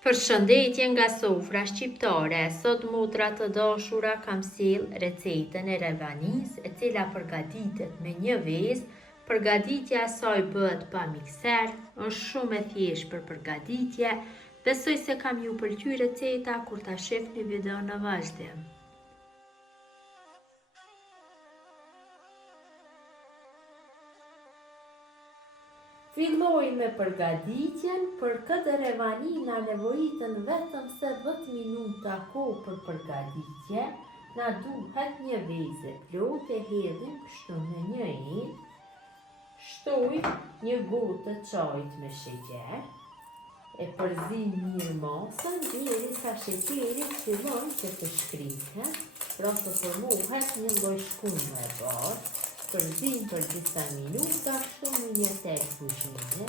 Përshëndetje nga sofra shqiptare, sot motra të dashura kam sjell recetën e revanis, e cila përgatitet me një vezë. Përgatitja e saj bëhet pa mikser, është shumë e thjeshtë për përgatitje. Besoj se kam ju pëlqyer receta kur ta shihni videon në vazhdim. Filloj me përgatitjen. Për këtë revani na nevojitën vetëm se 10 minuta kohë për përgatitje. Na duhet një vezë plot, e hedhim kështu në një enë. Shtoj një gotë të çajit me sheqer. E përzim mirë masën derisa sheqeri fillon që të shkrihet, pra të formohet një lloj shkume e bardhë. Përzim për disa minuta kështu në një tek kuzhine.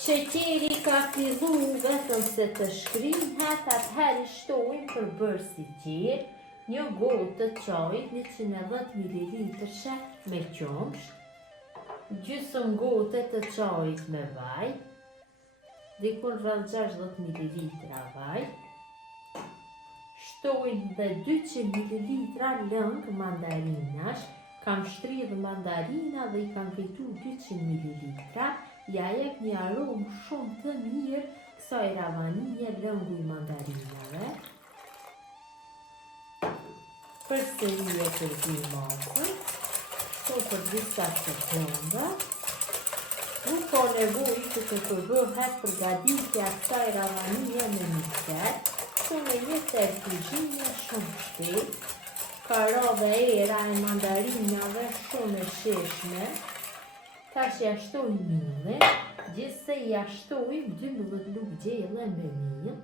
Sheqeri ka fillu vetëm se të shkrihet, atëherë shtojmë përbërës i tjerë, një gotë të çajit 110 ml me qumsh, gjysmë gote të çajit me vaj, diku rreth 60 ml vaj. Shtojmë dhe 200 ml lëng mandarinash, kam shtridhë mandarina dhe i kam fitu 200 ml, ja jep një aromë shumë të mirë kësaj ravanie lëngu i mandarinave. Përsëri e përzim masën, kështu për disa sekonda. Nuk ka nevojë që të bëhet përgatitja e kësaj ravanie me mikser. Në një tek kuzhine shumë shpejt, ka ra dhe era e mandarinave shumë e sheshme. Tash ja shtojmë millin, gjithsej ja shtojmë 12 lugë gjelle me mill.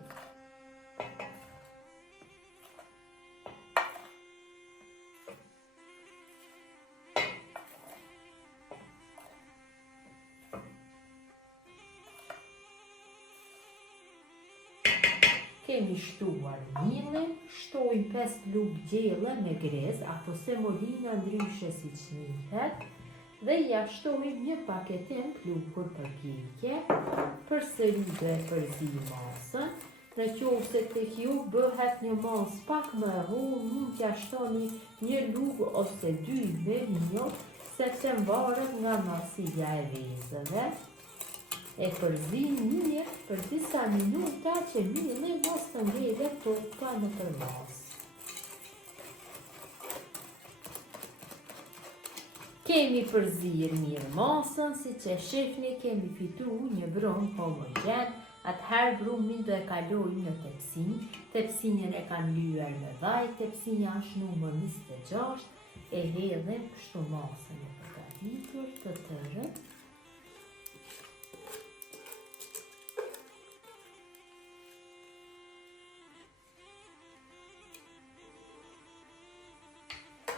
Kemi shtuar millin, shtojmë 5 lugë gjelle me grez apo semolina ndryshe si njihet, dhe ja shtojmë një paketim pluhur për pjekje. Përsëri do e përzim masën. Në qoftë se tek ju bëhet një masë pak më e hollë, mund t'ja shtoni një lugë ose 2 me miell, sepse mvaret nga masia e vezëve. E përzim mirë për disa minuta që milli mos të ngelet topka në përmas. Kemi përzir mirë masën, si që shifni kemi fitu një brumë homogen, atëherë brumin do e kalojmë në tepsin. Tepsinën e kam lyer me vaj, tepsinja është numër 26, e hedhim kështu masën e përgatitur të tërën.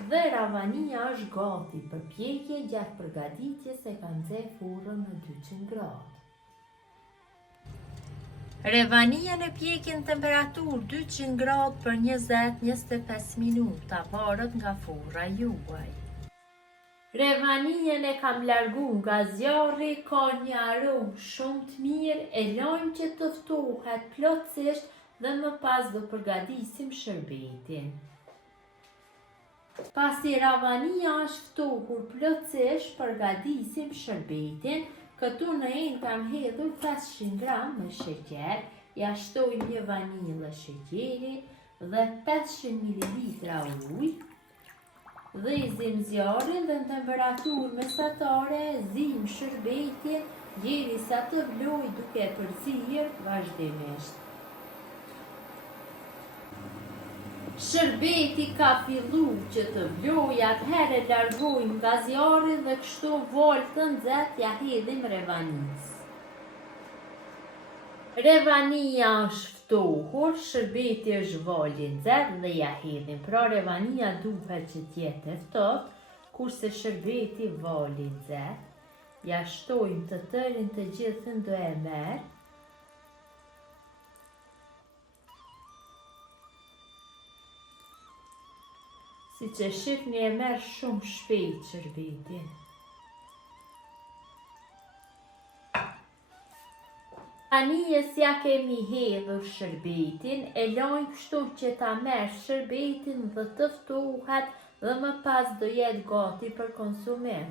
Dhe ravania është gati për pjekje. Gjatë përgatitjes e kam nxjerr furrën në 200 gradë. Revania në pjekje në temperaturë 200 gradë për 20-25 minuta, varet nga furra juaj. Revanien e kam largu nga zjarri, ka një aromë shumë të mirë, e lajmë që të ftohet plotësisht dhe më pas do përgatisim shërbetin. Pasi ravania është ftohur plotësisht, përgatisim shërbetin. Këtu në enë kam hedhur 500 gram me sheqer, ja shtoj një vanilë sheqeri dhe 500 ml ujë. Dhe i zim zjarrin dhe në temperaturë mesatare zim shërbetin derisa të vloj duke përzir vazhdimisht. Shërbeti ka fillu që të vloj, atëherë largojmë nga zjarri dhe kështu volë të nxehtë ja hedhim revanisë. Revania është ftohur, shërbeti është volë i nxehtë dhe ja hedhim. Pra revania duhet që t'jetë e ftohtë, kurse shërbeti volë i nxehtë. Ja shtojmë të tërin të gjithën do e merr. Si që shifni e merë shumë shpejt shërbetin. Tani e si ja kemi hedhur shërbetin, e lojmë kështu që ta merr shërbetin dhe të ftohet dhe më pas do jetë gati për konsumim.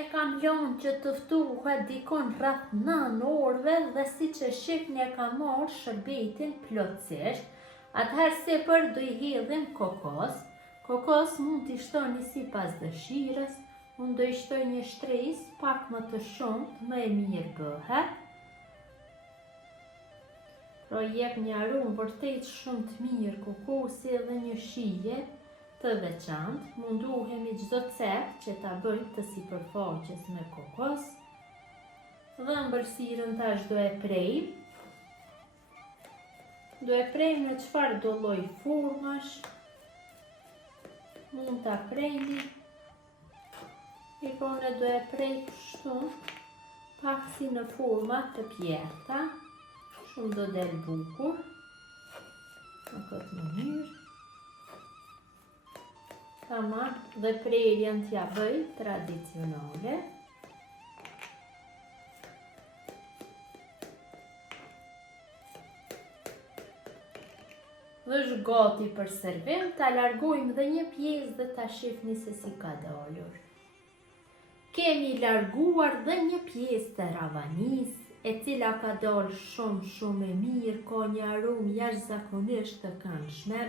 E kam lënë që të ftohet dikon rreth 9 orëve dhe si që shihni e kam marrë shërbetin plotësisht. Atëherë sipër do I hedhim kokos. Kokos mund t'i shtoni sipas dëshirës. Unë do I shtoj një shtresë pak më të shumtë, më e mirë bëhet. Pra jep një aromë vërtet shumë të mirë kokosi dhe një shije të veçantë. Munduhemi çdo cep që ta bëjmë të sipërfaqes me kokos. Dhe ëmbëlsirën tash do e prejmë. Do e prejmë në çfarë do lloj formash. Mund ta prejni. Ikone do e prej kështu, pak si në forma të pjerta, shumë do del bukur, në këtë mënyrë. Tamam, dhe prerjen t'ja bëj tradicionale. Dhe është gati për servim, ta largojmë dhe një pjesë dhe ta shihni se si ka dalur. Kemi larguar dhe një pjesë të ravanis, e cila ka dalë shumë e mirë, ka një aromë jashtëzakonisht të këndshme.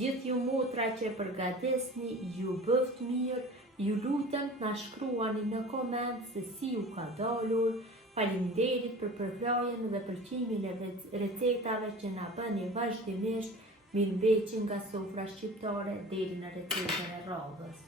Gjithë ju motra që përgatesni, ju bëft mirë, ju lutem të na shkruani në koment se si ju ka dalur. Faleminderit për përkrajen dhe pëlqimin e recetave që na bëni vazhdimisht. Mirëmbëjtje nga sofra shqiptare deri në recetën e radhës.